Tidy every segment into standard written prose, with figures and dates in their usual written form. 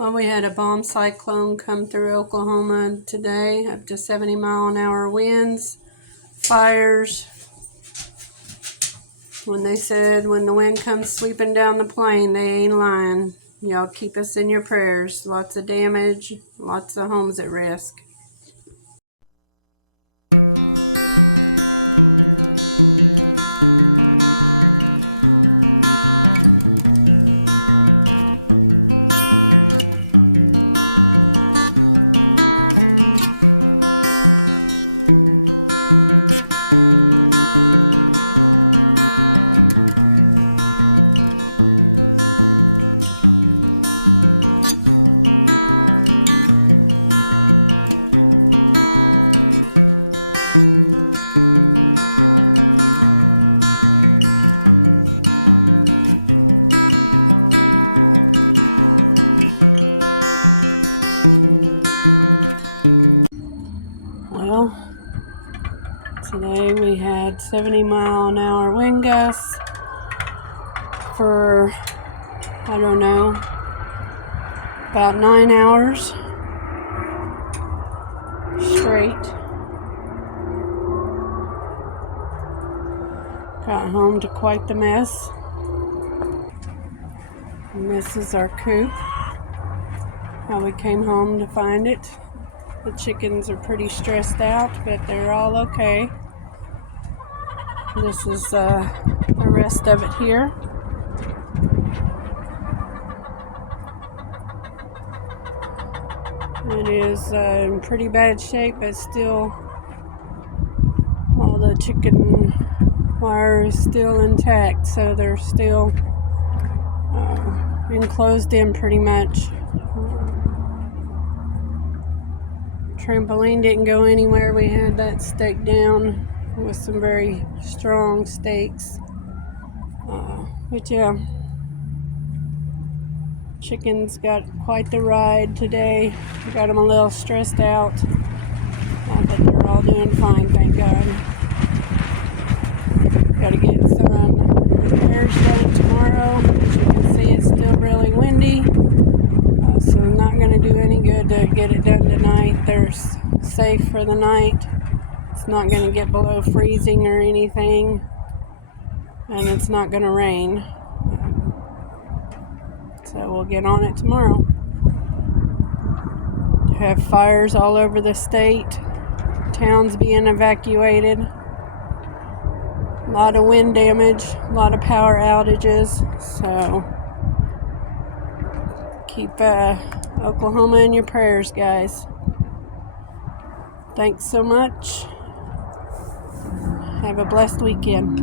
Well, we had a bomb cyclone come through Oklahoma today, up to 70-mile-an-hour winds, fires. When they said when the wind comes sweeping down the plain, they ain't lying. Y'all keep us in your prayers. Lots of damage, lots of homes at risk. Well, today we had 70-mile-an-hour wind gusts for, I don't know, about 9 hours straight. Got home to quite the mess. And this is our coop. How we came home to find it. The chickens are pretty stressed out, but they're all okay. This is the rest of it here. It is in pretty bad shape, but still all the chicken wire is still intact, so they're still enclosed in pretty much. Trampoline didn't go anywhere. We had that staked down with some very strong stakes. But yeah, chickens got quite the ride today. Got them a little stressed out, but they're all doing fine, thank God. Got to get some repairs done tomorrow. As you can see, it's still really windy. So not going to do any good to get it done tonight. They're safe for the night. It's not going to get below freezing or anything. And it's not going to rain. So we'll get on it tomorrow. Have fires all over the state. Towns being evacuated. A lot of wind damage. A lot of power outages. So keep Oklahoma in your prayers, guys. Thanks so much. Have a blessed weekend.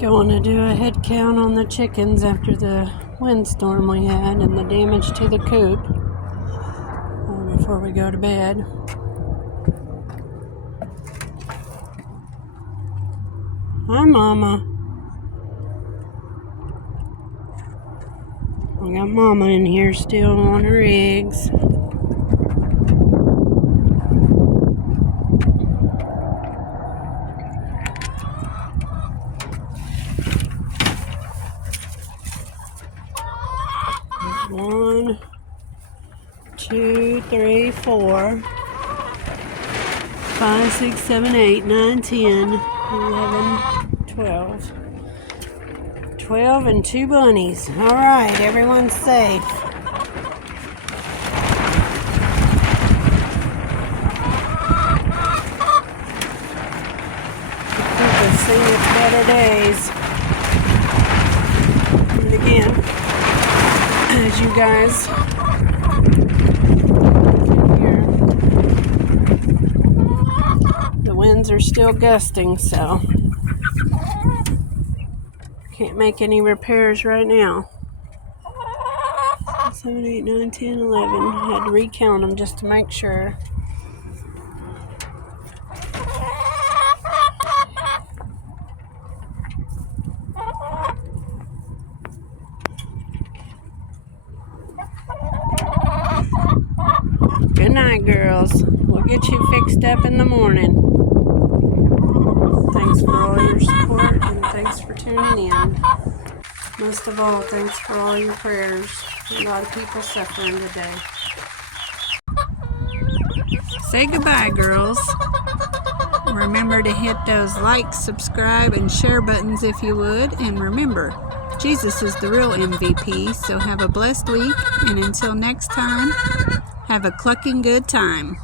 Going to do a head count on the chickens after the windstorm we had and the damage to the coop before we go to bed. Hi, Mama. We got Mama in here still on her eggs. There's 1, 2, 3, 4, 5, 6, 7, 8, 9, 10, 11, 12. 12 and 2 bunnies. Alright, everyone's safe. Coop has seen its better days. And again, as you guys can hear, the winds are still gusting, so can't make any repairs right now. 7, 8, 9, 10, 11. I had to recount them just to make sure. Good night, girls. We'll get you fixed up in the morning. Thanks for all your support and thanks for tuning in. Most of all, thanks for all your prayers. A lot of people suffering today. Say goodbye, girls. Remember to hit those like, subscribe, and share buttons if you would. And remember, Jesus is the real MVP, so have a blessed week. And until next time, have a clucking good time.